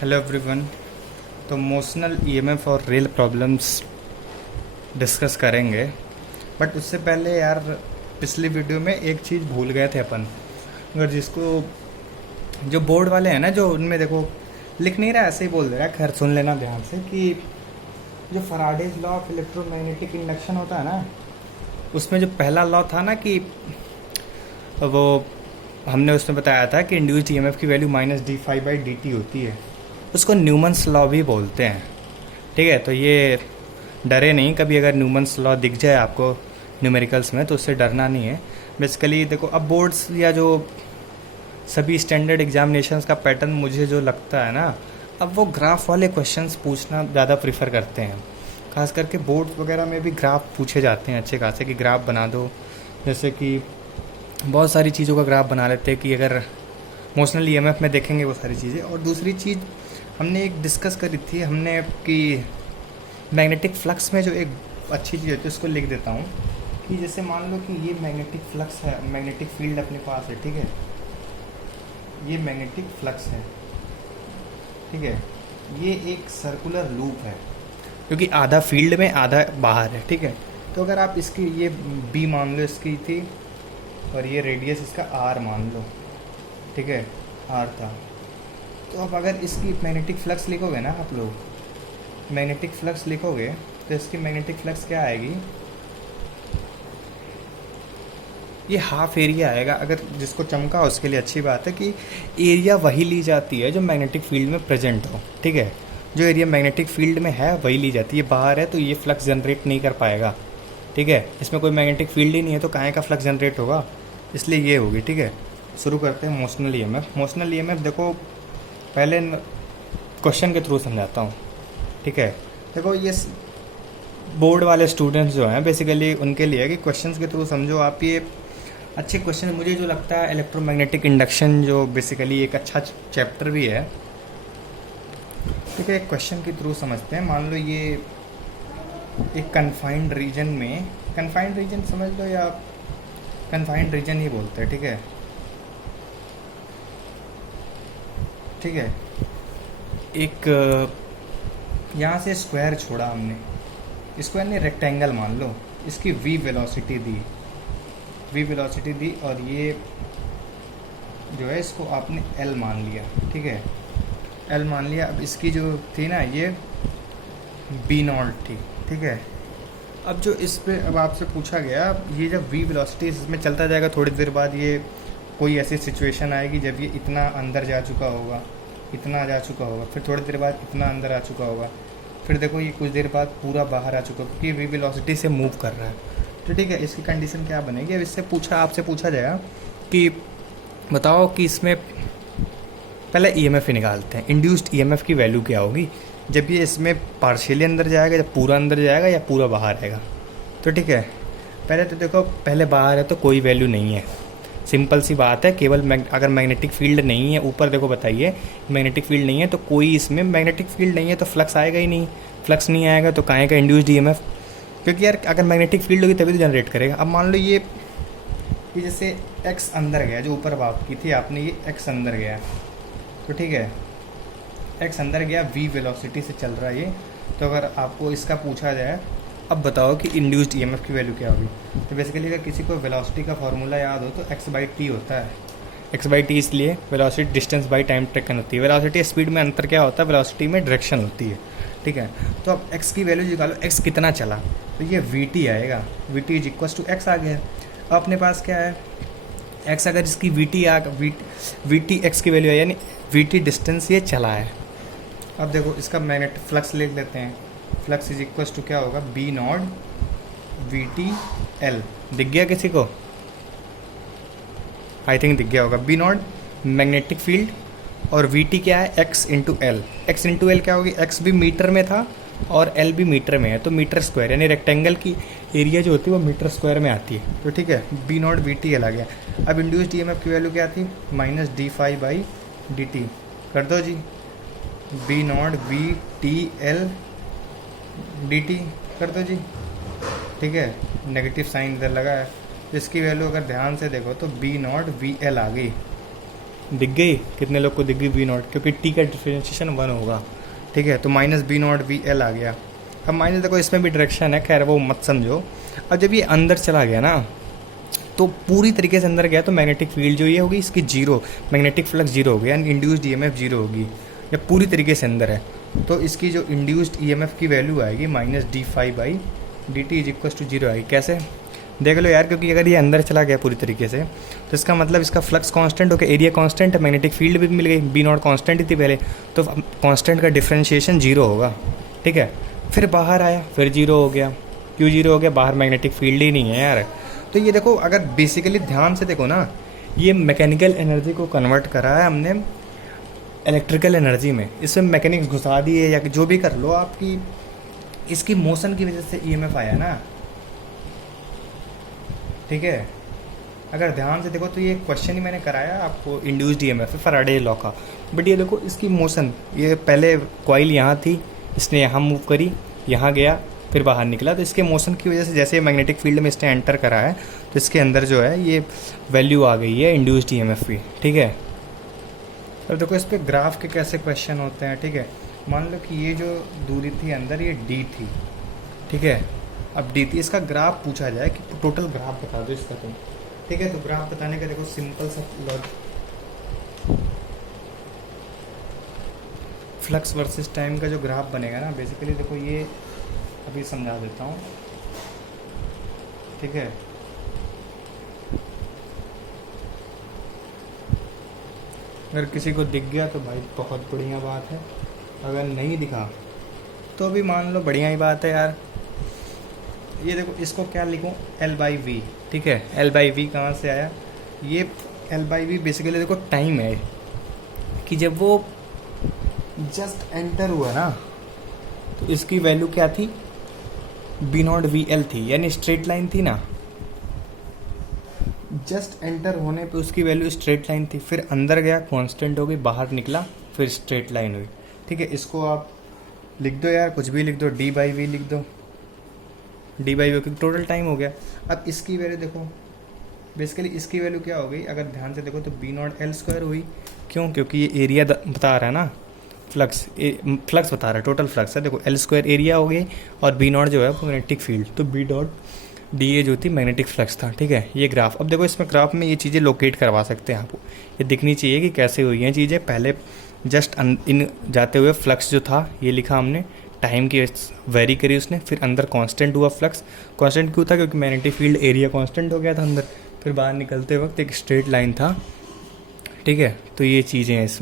Hello everyone. तो motional EMF और rail problems discuss करेंगे, बट उससे पहले यार पिछली वीडियो में एक चीज़ भूल गए थे अपन। अगर जिसको जो बोर्ड वाले हैं ना, जो उनमें देखो लिख नहीं रहा, ऐसे ही बोल दे रहा है, खैर सुन लेना ध्यान से कि जो फराडेज लॉ ऑफ इलेक्ट्रोमैग्नेटिक इंडक्शन होता है ना, उसमें जो पहला लॉ था ना कि वो हमने उसमें बताया था कि इंड्यूस्ड ईएमएफ की वैल्यू -d∅/dt होती है। उसको न्यूमन्स लॉ भी बोलते हैं। ठीक है, तो ये डरे नहीं कभी, अगर न्यूमन्स लॉ दिख जाए आपको न्यूमेरिकल्स में तो उससे डरना नहीं है। बेसिकली देखो, अब बोर्ड्स या जो सभी स्टैंडर्ड एग्जामिनेशंस का पैटर्न मुझे जो लगता है ना, अब वो ग्राफ वाले क्वेश्चंस पूछना ज़्यादा प्रीफर करते हैं। खास करके बोर्ड वगैरह में भी ग्राफ पूछे जाते हैं अच्छे खासे कि ग्राफ बना दो। जैसे कि बहुत सारी चीज़ों का ग्राफ बना लेते हैं कि अगर मोशनल ईएमएफ में देखेंगे वो सारी चीज़ें। और दूसरी चीज़ हमने एक डिस्कस करी थी हमने कि मैग्नेटिक फ्लक्स में जो एक अच्छी चीज़ होती है उसको लिख देता हूँ कि जैसे मान लो कि ये मैग्नेटिक फ्लक्स है, मैग्नेटिक फील्ड अपने पास है। ठीक है, ये मैग्नेटिक फ्लक्स है। ठीक है, ये एक सर्कुलर लूप है क्योंकि आधा फील्ड में आधा बाहर है। ठीक है, तो अगर आप इसकी ये बी मान लो इसकी थी, और ये रेडियस इसका आर मान लो। ठीक है, आर था। तो अब अगर इसकी मैग्नेटिक फ्लक्स लिखोगे ना आप लोग, मैग्नेटिक फ्लक्स लिखोगे तो इसकी मैग्नेटिक फ्लक्स क्या आएगी, ये हाफ एरिया आएगा। अगर जिसको चमका उसके लिए अच्छी बात है कि एरिया वही ली जाती है जो मैग्नेटिक फील्ड में प्रेजेंट हो। ठीक है, जो एरिया मैग्नेटिक फील्ड में है वही ली जाती है। बाहर है तो ये फ्लक्स जनरेट नहीं कर पाएगा। ठीक है, इसमें कोई मैग्नेटिक फील्ड ही नहीं है तो काहे का फ्लक्स जनरेट होगा, इसलिए ये होगी। ठीक है, शुरू करते हैं मोशनल ईएमएफ। मोशनल ईएमएफ देखो, पहले क्वेश्चन के थ्रू समझाता हूँ। ठीक है, देखो ये बोर्ड वाले स्टूडेंट्स जो हैं बेसिकली उनके लिए कि क्वेश्चंस के थ्रू समझो आप। ये अच्छे क्वेश्चन मुझे जो लगता है, इलेक्ट्रोमैग्नेटिक इंडक्शन जो बेसिकली एक अच्छा चैप्टर भी है। ठीक है, एक क्वेश्चन के थ्रू समझते हैं। मान लो ये एक कन्फाइंड रीजन में, कन्फाइंड रीजन समझ लो या कन्फाइंड रीजन ही बोलते हैं। ठीक है, ठीक है, एक यहाँ से स्क्वायर छोड़ा हमने, स्क्वायर ने रेक्टेंगल मान लो, इसकी वी वेलोसिटी दी, और ये जो है इसको आपने एल मान लिया। ठीक है, एल मान लिया। अब इसकी जो थी ना, ये बी नॉट थी। ठीक है, अब जो इस पे अब आपसे पूछा गया, ये जब वी वेलोसिटी इसमें चलता जाएगा, थोड़ी देर बाद ये कोई ऐसी सिचुएशन आएगी जब ये इतना अंदर जा चुका होगा, इतना जा चुका होगा, फिर थोड़ी देर बाद इतना अंदर आ चुका होगा, फिर देखो ये कुछ देर बाद पूरा बाहर आ चुका, क्योंकि वी वेलोसिटी से मूव कर रहा है। तो ठीक है, इसकी कंडीशन क्या बनेगी। अब इससे आपसे पूछा जाएगा कि बताओ कि इसमें पहले ईएमएफ ही निकालते हैं, इंड्यूस्ड ईएमएफ की वैल्यू क्या होगी जब ये इसमें पार्शियली अंदर जाएगा, जब पूरा अंदर जाएगा या पूरा बाहर आएगा। तो ठीक है, पहले तो देखो, पहले बाहर है तो कोई वैल्यू नहीं है, सिंपल सी बात है। केवल अगर मैग्नेटिक फील्ड नहीं है, ऊपर देखो बताइए मैग्नेटिक फील्ड नहीं है तो कोई इसमें मैग्नेटिक फील्ड नहीं है तो फ्लक्स आएगा ही नहीं। फ्लक्स नहीं आएगा तो काहे का इंड्यूस्ड ईएमएफ, क्योंकि यार अगर मैग्नेटिक फील्ड होगी तभी तो जनरेट करेगा। अब मान लो ये जैसे एक्स अंदर गया, जो ऊपर बात की थी आपने, ये एक्स अंदर गया। तो ठीक है, एक्स अंदर गया, वी वेलोसिटी से चल रहा है ये। तो अगर आपको इसका पूछा जाए, अब बताओ कि इंड्यूस्ड ईएमएफ की वैल्यू क्या होगी, तो बेसिकली अगर किसी को वेलोसिटी का फार्मूला याद हो तो x/t होता है। x/t इसलिए velocity distance by time taken होती है। वेलोसिटी स्पीड में अंतर क्या होता है, वेलोसिटी में डायरेक्शन होती है। ठीक है, तो अब x की वैल्यू निकालो, x कितना चला, तो ये vt आएगा। vt is equal to x आ गया। अब अपने पास क्या है, x अगर इसकी vt vt x की वैल्यू है, यानी vt डिस्टेंस ये चला है। अब देखो इसका मैग्नेटिक फ्लक्स लिख लेते हैं। फ्लक्स इज इक्वल टू क्या होगा, B naught V T L. दिख गया किसी को, आई थिंक दिख गया होगा। बी नॉट मैग्नेटिक फील्ड और वी टी क्या है, X into L. X into L क्या होगी, एक्स भी मीटर में था और एल भी मीटर में है, तो मीटर स्क्वायर, यानी रेक्टेंगल की एरिया जो होती है वो मीटर स्क्वायर में आती है। तो ठीक है, B naught V T L आ गया। अब इंड्यूस्ड ईएमएफ की वैल्यू क्या थी, -d∅/dt। कर दो जी, B naught V T L D T कर दो जी। ठीक है, नेगेटिव साइन इधर लगा है। इसकी वैल्यू अगर ध्यान से देखो तो बी नॉट वी एल आ गई। दिख गई, कितने लोग को दिख गई वी नॉट, क्योंकि टी का डिफरेंशिएशन 1 होगा, ठीक है। तो minus B naught V L आ गया। अब माइनस देखो इसमें भी डायरेक्शन है, खैर वो मत समझो। अब जब ये अंदर चला गया ना, तो पूरी तरीके से अंदर गया तो मैग्नेटिक फील्ड जो ये होगी इसकी जीरो, मैग्नेटिक फ्लक्स जीरो हो गया, यानी इंड्यूस्ड ईएमएफ जीरो होगी जब पूरी तरीके से अंदर है। तो इसकी जो इंड्यूस्ड ईएमएफ की वैल्यू आएगी minus D phi by D T is equal to zero आएगी। कैसे देख लो यार, क्योंकि अगर ये अंदर चला गया पूरी तरीके से तो इसका मतलब इसका फ्लक्स कांस्टेंट हो गया, एरिया कांस्टेंट है, मैग्नेटिक फील्ड भी मिल गई, बी नॉट कांस्टेंट ही थी पहले, तो कांस्टेंट का डिफरेंशिएशन जीरो होगा, ठीक है। फिर बाहर आया, फिर जीरो हो गया। क्यों जीरो हो गया? बाहर मैग्नेटिक फील्ड ही नहीं है यार। तो ये देखो, अगर बेसिकली ध्यान से देखो ना, ये मैकेनिकल एनर्जी को कन्वर्ट करा है हमने इलेक्ट्रिकल एनर्जी में, इसमें मैकेनिक्स घुसा दिए या जो भी कर लो, आपकी इसकी मोशन की वजह से ईएमएफ आया ना, ठीक है। अगर ध्यान से देखो तो ये क्वेश्चन ही मैंने कराया आपको, इंड्यूस्ड ईएमएफ फैराडे लॉ का, बट ये देखो इसकी मोशन, ये पहले कॉइल यहाँ थी, इसने यहाँ मूव करी, यहाँ गया, फिर बाहर निकला, तो इसके मोशन की वजह से जैसे मैग्नेटिक फील्ड में इसने एंटर करा है तो इसके अंदर जो है ये वैल्यू आ गई है इंड्यूस्ड ईएमएफ की, ठीक है। अब देखो इस पर ग्राफ के कैसे क्वेश्चन होते हैं, ठीक है। मान लो कि ये जो दूरी थी अंदर, ये डी थी, ठीक है। अब डी थी, इसका ग्राफ पूछा जाए कि टोटल ग्राफ बता दो इसका तुम, ठीक है। तो ग्राफ बताने का देखो सिंपल सा लॉजिक, फ्लक्स वर्सेस टाइम का जो ग्राफ बनेगा ना, बेसिकली देखो ये अभी समझा देता हूँ, ठीक है। अगर किसी को दिख गया तो भाई बहुत बढ़िया बात है, अगर नहीं दिखा तो भी मान लो बढ़िया ही बात है यार। ये देखो इसको क्या लिखूँ, एल बाई वी, ठीक है। एल बाई वी कहाँ से आया? ये एल बाई वी बेसिकली देखो टाइम है कि जब वो जस्ट एंटर हुआ ना, तो इसकी वैल्यू क्या थी? बी नॉट वी एल थी, यानी स्ट्रेट लाइन थी ना, जस्ट एंटर होने पे उसकी वैल्यू स्ट्रेट लाइन थी, फिर अंदर गया कांस्टेंट हो गई, बाहर निकला फिर स्ट्रेट लाइन हुई, ठीक है। इसको आप लिख दो यार, कुछ भी लिख दो, डी बाई वी लिख दो, D by V, total time हो गया। अब इसकी वैल्यू देखो, बेसिकली इसकी वैल्यू क्या हो गई, अगर ध्यान से देखो तो बी नॉट एल स्क्वायर हुई। क्यों? क्योंकि ये एरिया बता रहा है ना, फ्लक्स बता रहा है, टोटल फ्लक्स है। देखो एल स्क्वायर एरिया हो गई और बी नॉट जो है मैग्नेटिक फील्ड, तो बी डॉट डी ए जो थी मैग्नेटिक फ्लक्स था, ठीक है। ये ग्राफ, अब देखो इसमें ग्राफ में ये चीज़ें लोकेट करवा सकते हैं आपको, ये दिखनी चाहिए कि कैसे हुई हैं चीज़ें। पहले जस्ट इन जाते हुए फ्लक्स जो था ये लिखा हमने, टाइम की वेरी करी उसने, फिर अंदर कांस्टेंट हुआ फ्लक्स। कांस्टेंट क्यों था? क्योंकि मैग्नेटिक फील्ड एरिया कांस्टेंट हो गया था अंदर, फिर बाहर निकलते वक्त एक स्ट्रेट लाइन था, ठीक है। तो ये चीज़ें हैं इसमें।